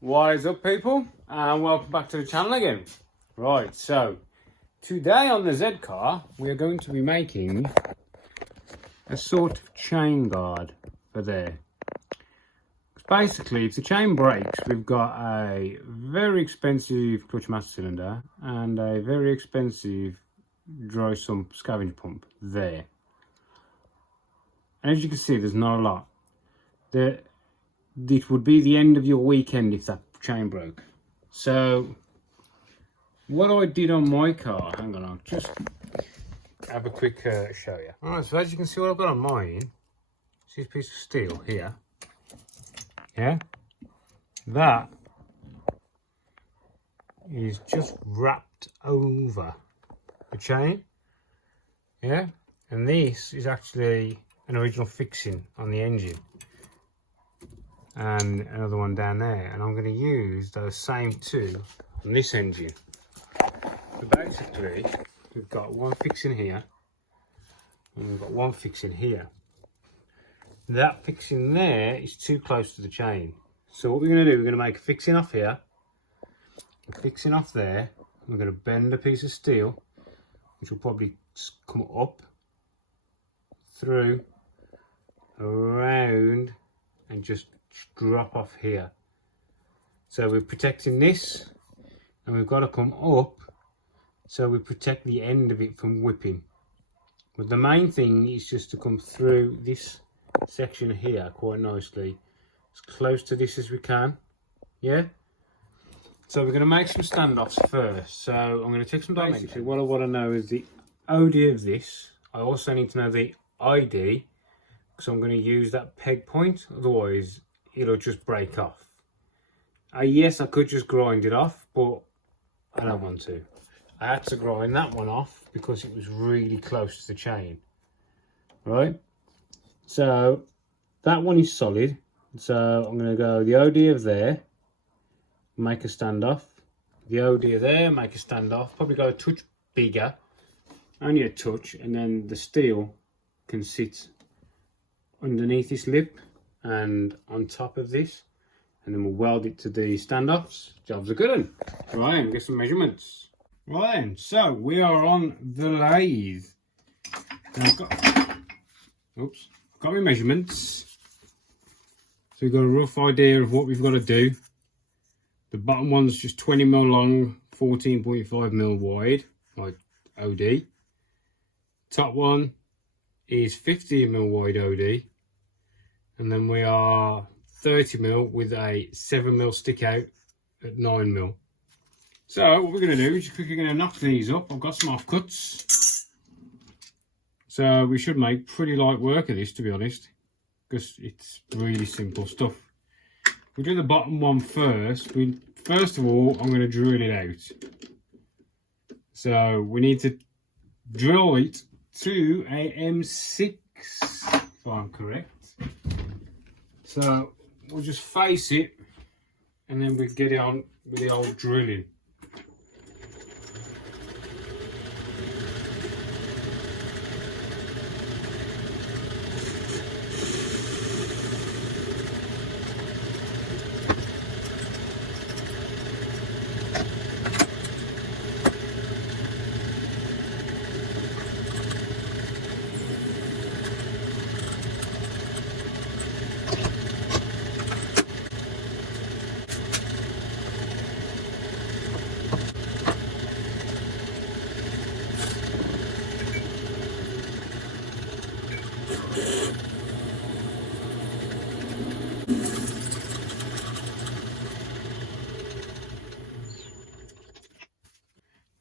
What is up, people, and welcome back to the channel again. Right, so today on the Zcar we are going to be making a sort of chain guard for there. Basically, if the chain breaks, we've got a very expensive clutch master cylinder and a very expensive dry sump scavenge pump there. And as you can see, there's not a lot. It would be the end of your weekend if that chain broke. So what I did on my car, hang on, I'll just have a quick show you. Alright, so as you can see, what I've got on mine is this piece of steel here. Yeah, that is just wrapped over the chain. Yeah, and this is actually an original fixing on the engine. And another one down there, and I'm going to use those same two on this engine. So basically, we've got one fixing here, and we've got one fixing here. That fixing there is too close to the chain. So what we're going to do, we're going to make a fixing off here, a fixing off there. We're going to bend a piece of steel, which will probably come up, through, around, and just drop off here. So we're protecting this, and we've got to come up so we protect the end of it from whipping. But the main thing is just to come through this section here quite nicely, as close to this as we can. Yeah, so we're going to make some standoffs first. So I'm going to take some dimensions. What I want to know is the OD of this. I also need to know the ID, because I'm going to use that peg point, otherwise it'll just break off. Yes, I could just grind it off, but I don't want to. I had to grind that one off because it was really close to the chain. Right? So that one is solid. So I'm going to go the OD of there, make a standoff. The OD of there, make a standoff. Probably go a touch bigger, only a touch, and then the steel can sit underneath this lip and on top of this, and then we'll weld it to the standoffs. Jobs are good one. Right, and get some measurements. Right then, so we are on the lathe. And I've got my measurements. So we've got a rough idea of what we've got to do. The bottom one's just 20mm long, 14.5mm wide, like OD. Top one is 15mm wide OD. And then we are 30mm with a 7mm stick out at 9mm. So what we're going to do is just quickly going to knock these up. I've got some offcuts. So we should make pretty light work of this, to be honest, because it's really simple stuff. We'll do the bottom one first. First of all, I'm going to drill it out. So we need to drill it to a M6, if I'm correct. So we'll just face it, and then we get it on with the old drilling.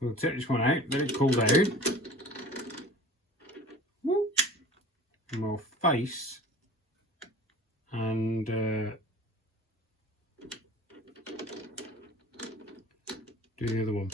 We'll take this one out, let it cool down, and we'll face and do the other one.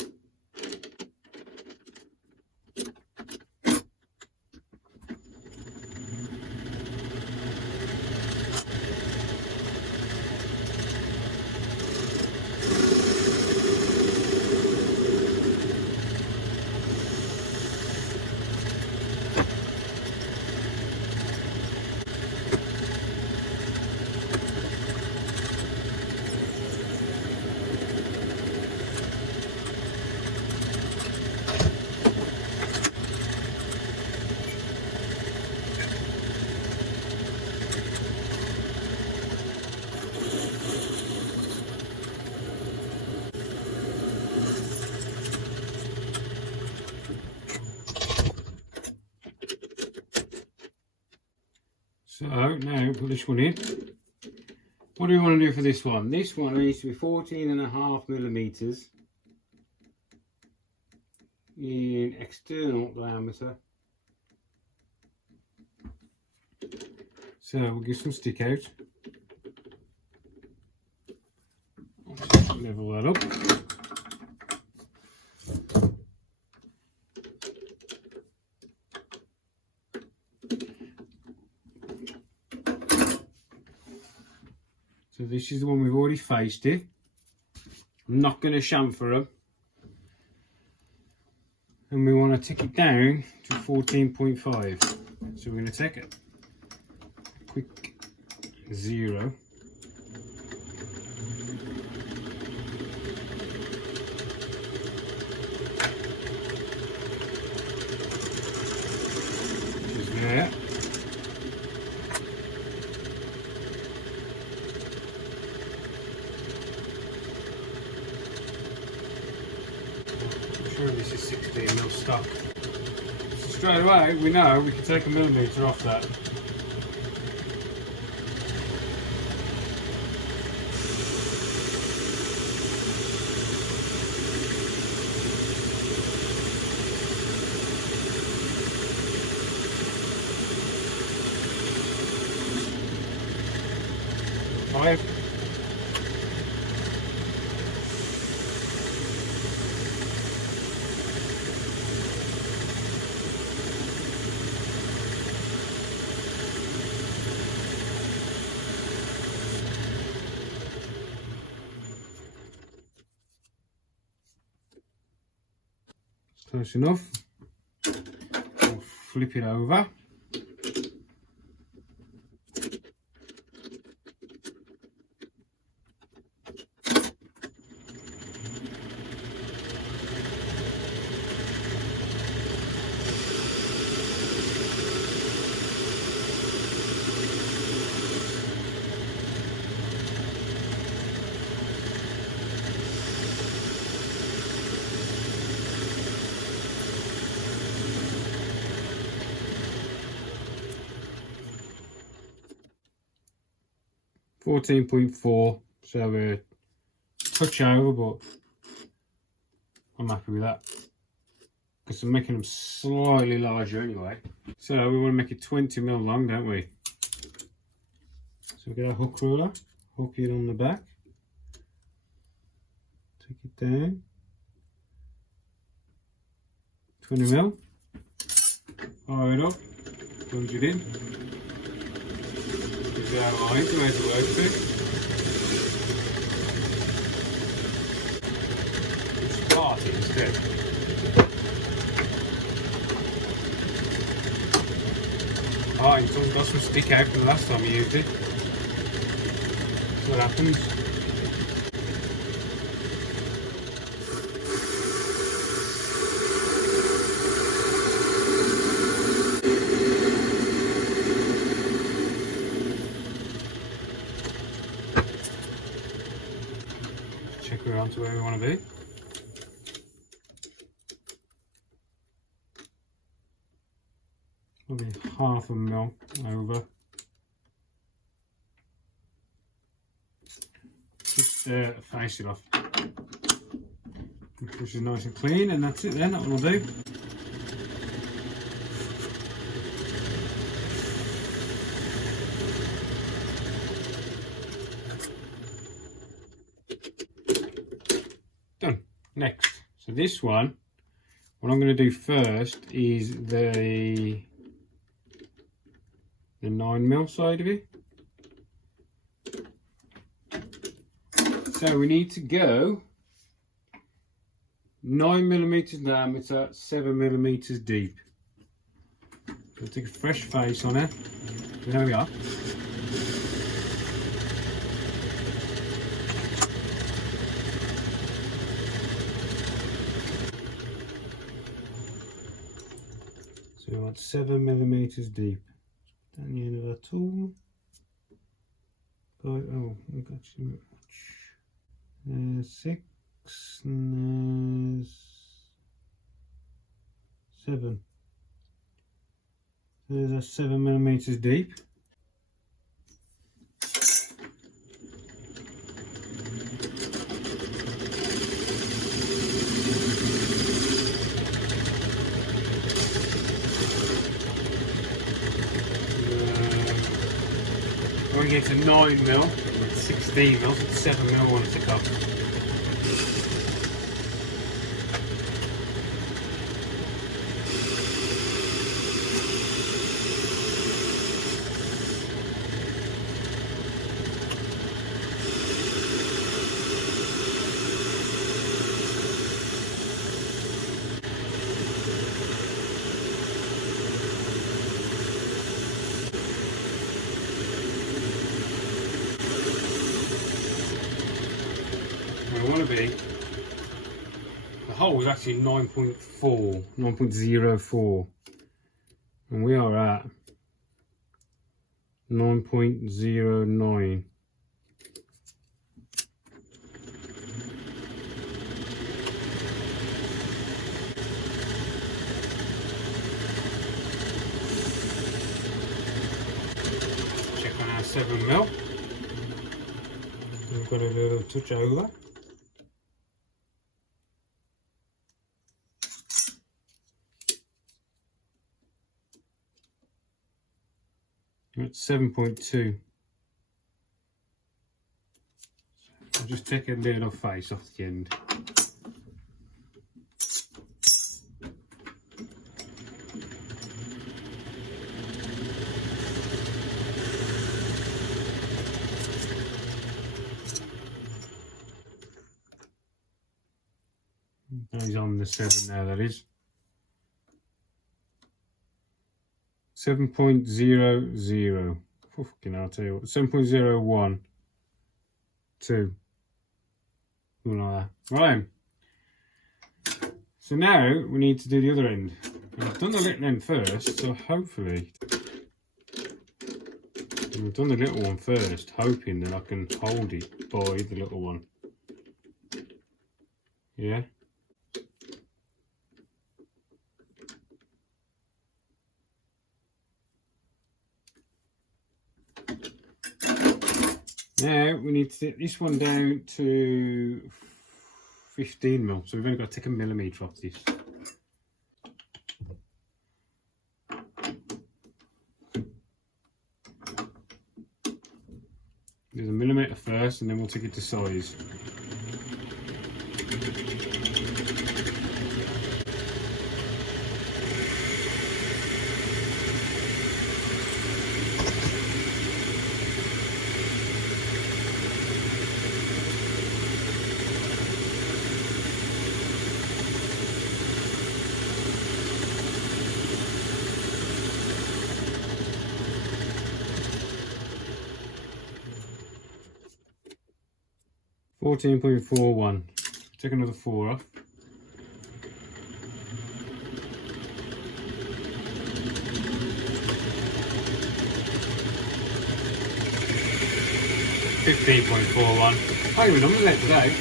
So now put this one in. What do we want to do for this one? This one needs to be 14.5 millimeters in external diameter. So we'll give some stick out. Level that up. So this is the one we've already faced it. I'm not going to chamfer them. And we want to tick it down to 14.5. So we're going to take a quick 0. Which is there. This is 16mm stock. So straight away we know we can take a millimetre off that. Five. Close enough. We'll flip it over. .4, so we're touch over, but I'm happy with that because I'm making them slightly larger anyway. So we want to make it 20mm long, don't we? So we get our hook ruler, hook it on the back, take it down, 20mm, fire it up, plunge it in. Our line to make it work with. Start it instead. Oh, it's got some stick out from the last time we used it. That's what happens. Check we're on to where we want to be. Probably half a mil over. Just finish it off. Push it nice and clean, and that's it then, that one will do. Done. Next, so this one, what I'm going to do first is the 9mm side of it. So we need to go 9mm diameter, 7mm deep. So take a fresh face on it. There we are. So we want 7mm deep. Down the end of our tool. Oh, we got too much. 6 and there's 7. There's a 7mm deep. When we get to 9mm, 16mm, 7mm want to come. I want to be, the hole was actually 9.04, and we are at 9.09. Check on our 7mm. We've got a little touch over. It's 7.2. I'll just take a little face off the end. He's on the 7 now, that is. 7.00. Fucking I'll tell you what. 7.012. Something like that. Right. So now we need to do the other end. I've done the little end first, so hopefully I've done the little one first, hoping that I can hold it by the little one. Yeah. Now we need to take this one down to 15mm, so we've only got to take a millimetre off this. There's a millimetre first, and then we'll take it to size. $14.41. Take another 4 off. $15.41. I even number that today.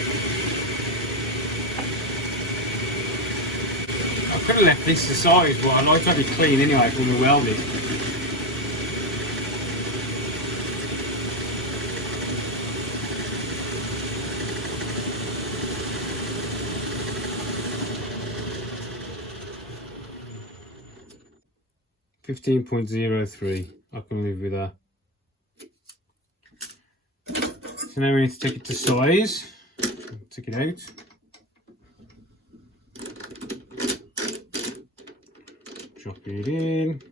I could have left this the size, but I like to have it clean anyway when we weld it. $15.03. I can live with that. So now we need to take it to size. Take it out. Drop it in.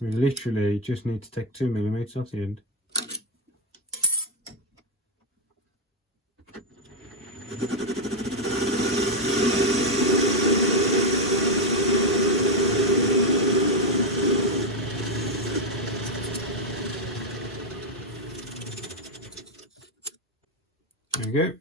We literally just need to take 2mm off the end. There we go.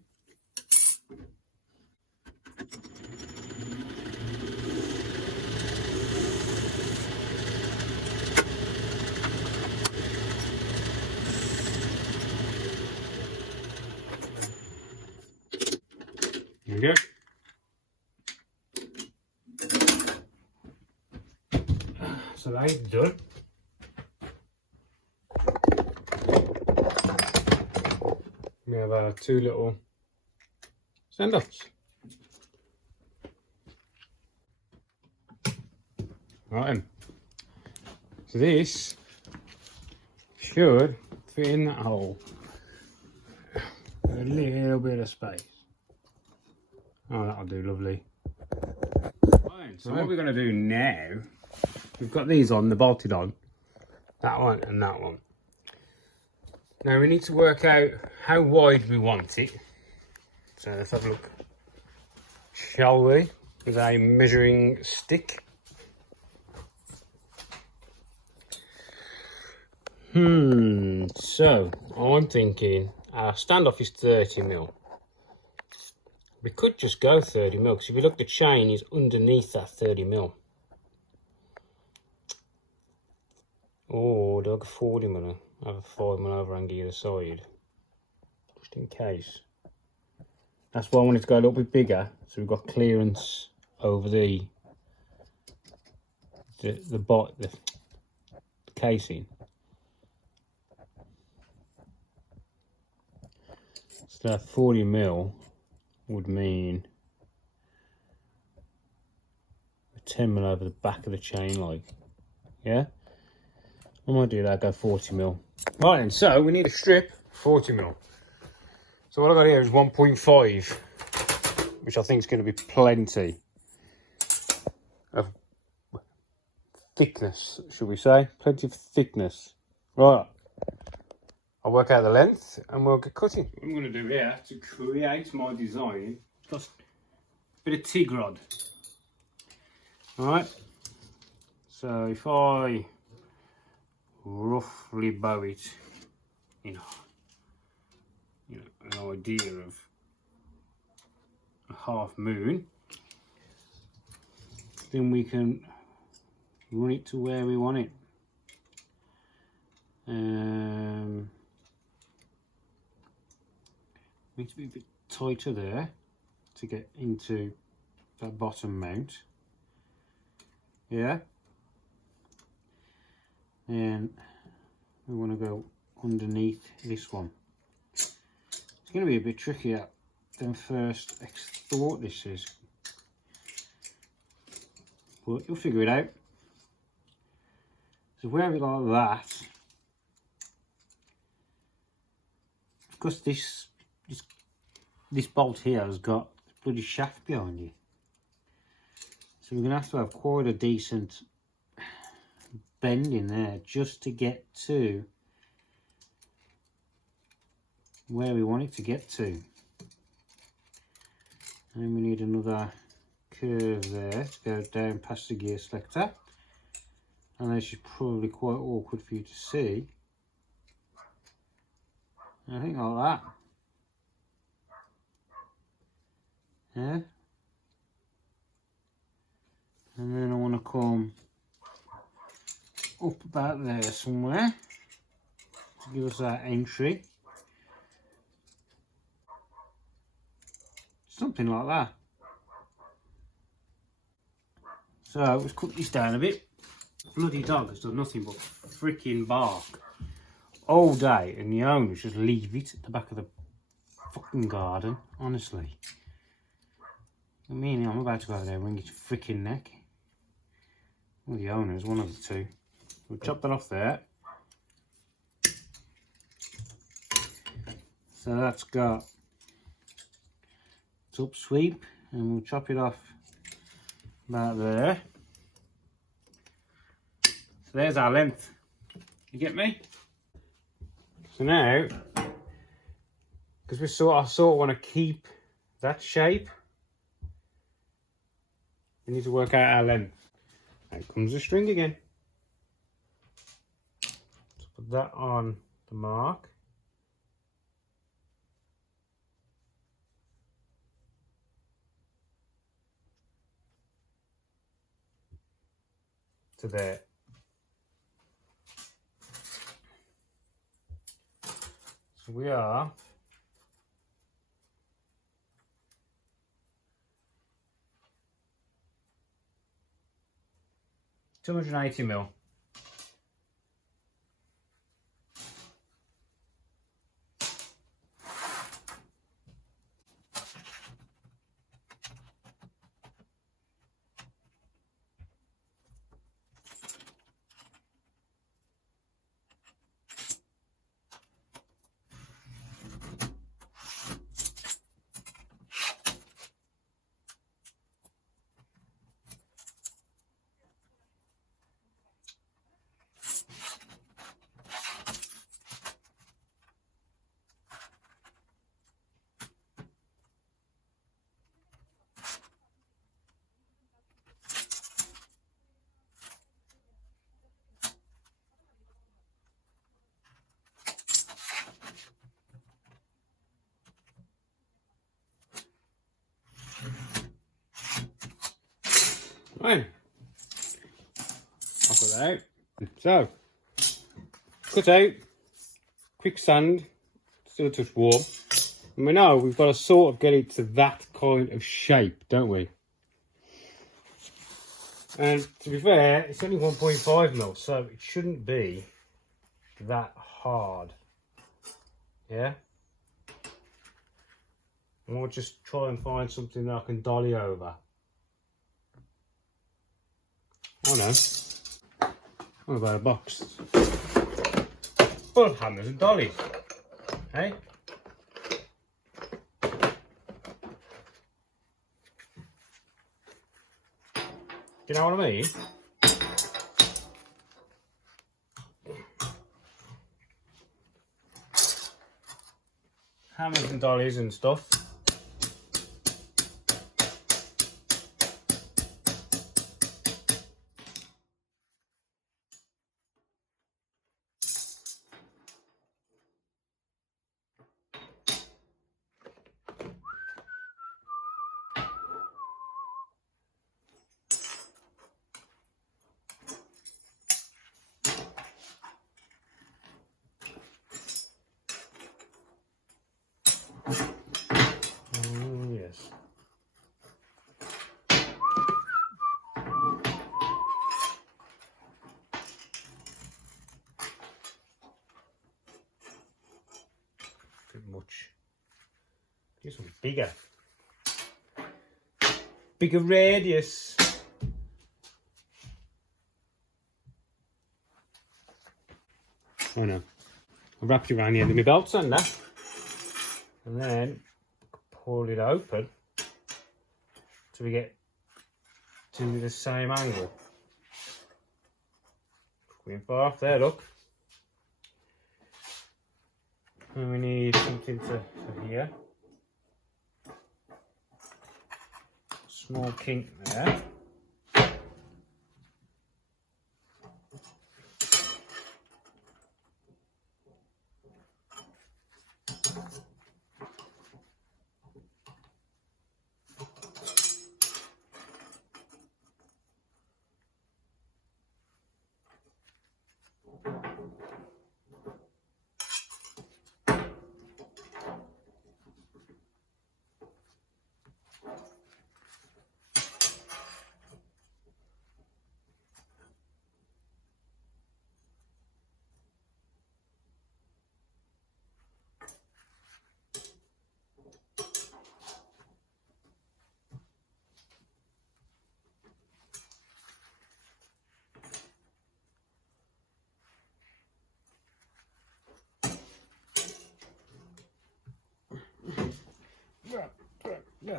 So that's done. We have our 2 little standoffs. Right then. So this should fit in that hole. A little bit of space. Oh, that'll do lovely. Right, so what we're going to do now, we've got these on, they're bolted on. That one and that one. Now we need to work out how wide we want it. So let's have a look. Shall we? With a measuring stick. So I'm thinking our standoff is 30mm. We could just go 30mm because if you look, the chain is underneath that 30mm. Or do I go 40mm? Have a 5mm overhang either side, just in case. That's why I wanted to go a little bit bigger, so we've got clearance over the casing. So that 40mm would mean a 10mm over the back of the chain, like, yeah. I might do that, go 40mm. Right then, so we need a strip, 40mm. So what I've got here is 1.5, which I think is going to be plenty of thickness, should we say? Plenty of thickness. Right, I'll work out the length and we'll get cutting. What I'm going to do here to create my design, just a bit of TIG rod. Alright, so if I roughly bow it in, an idea of a half moon, then we can run it to where we want it. Needs to be a bit tighter there to get into that bottom mount. Yeah. And we want to go underneath this one. It's going to be a bit trickier than first thought this is, but you'll figure it out. So if we have it like that, because this bolt here has got a bloody shaft behind it, so we're going to have quite a decent bend in there just to get to where we want it to get to. And we need another curve there to go down past the gear selector, and this is probably quite awkward for you to see. I think like that. Yeah. And then I want to come up about there somewhere to give us that entry. Something like that. So let's cut this down a bit. Bloody dog has done nothing but freaking bark all day, and the owners just leave it at the back of the fucking garden, honestly. I mean, I'm about to go over there and wring its freaking neck. Well, the owners, one of the two. We'll chop that off there. So that's got its up sweep, and we'll chop it off about there. So there's our length. You get me? So now, because I sort of want to keep that shape, we need to work out our length. Out comes the string again. So put that on the mark. To there. So we are 280mm. Right, I'll cut that out. So, cut out, quick sand, still a touch warm. And we know we've got to sort of get it to that kind of shape, don't we? And to be fair, it's only 1.5mm, so it shouldn't be that hard. Yeah? And we'll just try and find something that I can dolly over. Oh no. What about a box? Full of hammers and dollies. Hey? Do you know what I mean? Hammers and dollies and stuff. Oh, yes. Bit much. Do something bigger. Bigger radius. Oh no. I'll wrap it around the end of my belt sander. And then pull it open till we get to the same angle. Going far off there, look. And we need something for here. Small kink there. Yeah.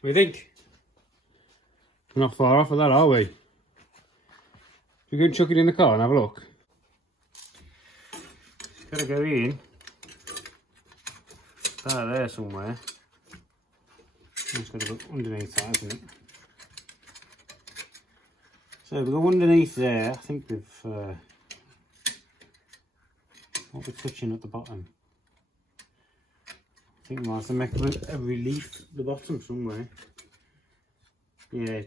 What do you think? We're not far off of that, are we? We're going to chuck it in the car and have a look. It's got to go in. About there somewhere. It's got to go underneath that, isn't it? So we go underneath there. I think we've what we're touching at the bottom. I think I might have to make a relief at the bottom somewhere. Yeah,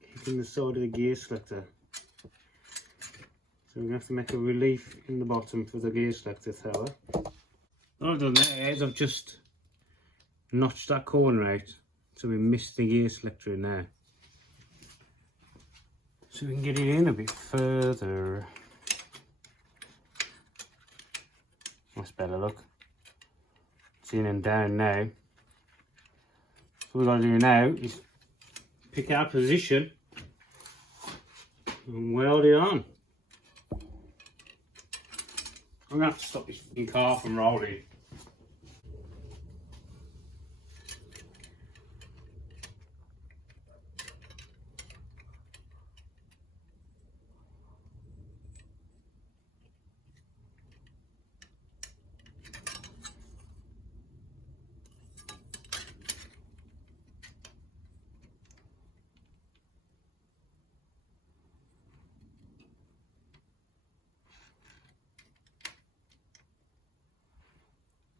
hitting the side of the gear selector. So we're going to have to make a relief in the bottom for the gear selector tower. What I've done there is I've just notched that corner out so we missed the gear selector in there. So we can get it in a bit further. That's better, look. It's in and down now. So what we've got to do now is pick our position and weld it on. I'm going to have to stop this fucking car from rolling.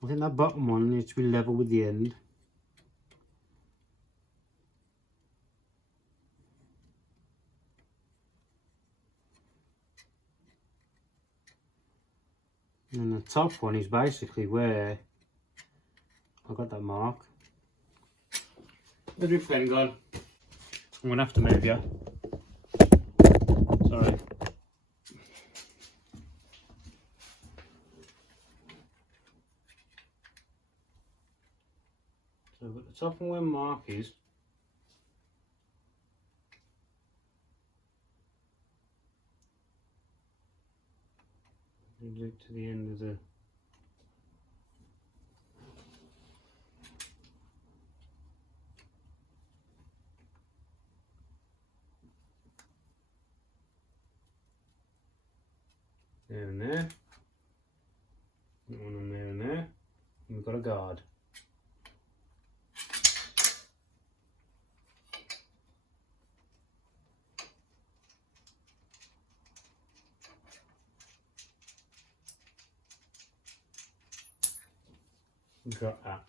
I think that bottom one needs to be level with the end. And the top one is basically where I got that mark. Where's my pen gone? I'm gonna have to move you. Sorry. So I've got the top one where mark is. Loop to the end of the there and there. That one on there and there. And we've got a guard. Got that.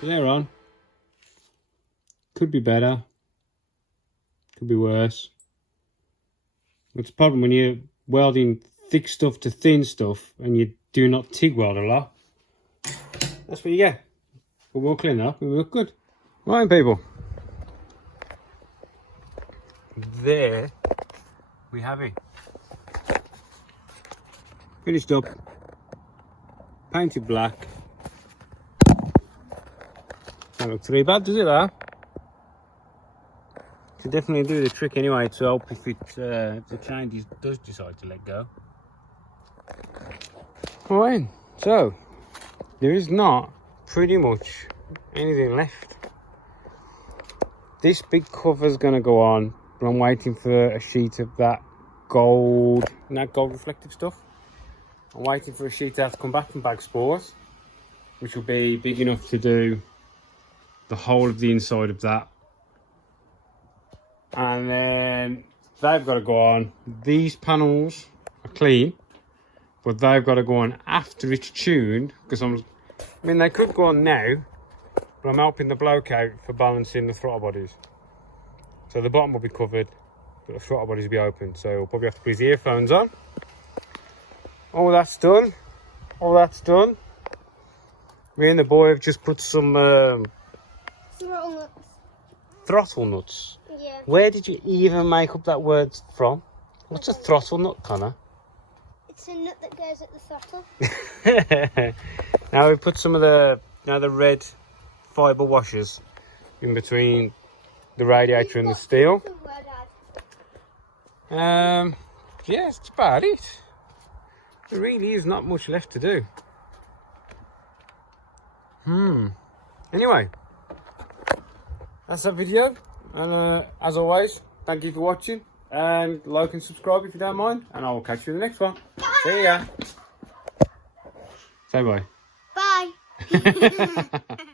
So they're on. Could be better. Could be worse. It's a problem when you're welding thick stuff to thin stuff and you do not TIG weld a lot. That's what you get. But we'll clean up and we look good. Right, people. There we have it. Finished up. Painted black. Don't look too bad, does it, that? Could definitely do the trick anyway to help if the chain does decide to let go. Alright, so there is not pretty much anything left. This big cover is going to go on, but I'm waiting for a sheet of that gold reflective stuff. I'm waiting for a sheet to have to come back from Bag Sport, which will be big enough to do the whole of the inside of that. And then they've got to go on. These panels are clean, but they've got to go on after it's tuned, because I mean they could go on now, but I'm helping the bloke out for balancing the throttle bodies. So the bottom will be covered, but the throttle bodies will be open, so he'll probably have to put his earphones on. All that's done. All that's done. Me and the boy have just put some throttle nuts. Throttle nuts? Yeah. Where did you even make up that word from? What's a throttle nut, Connor? It's a nut that goes at the throttle. Now we put some of the red fibre washers in between the radiator and the steel. Yeah, that's about it. There really is not much left to do. Anyway, that's that video. And as always, thank you for watching. And like and subscribe if you don't mind. And I will catch you in the next one. See ya. Say bye. Bye.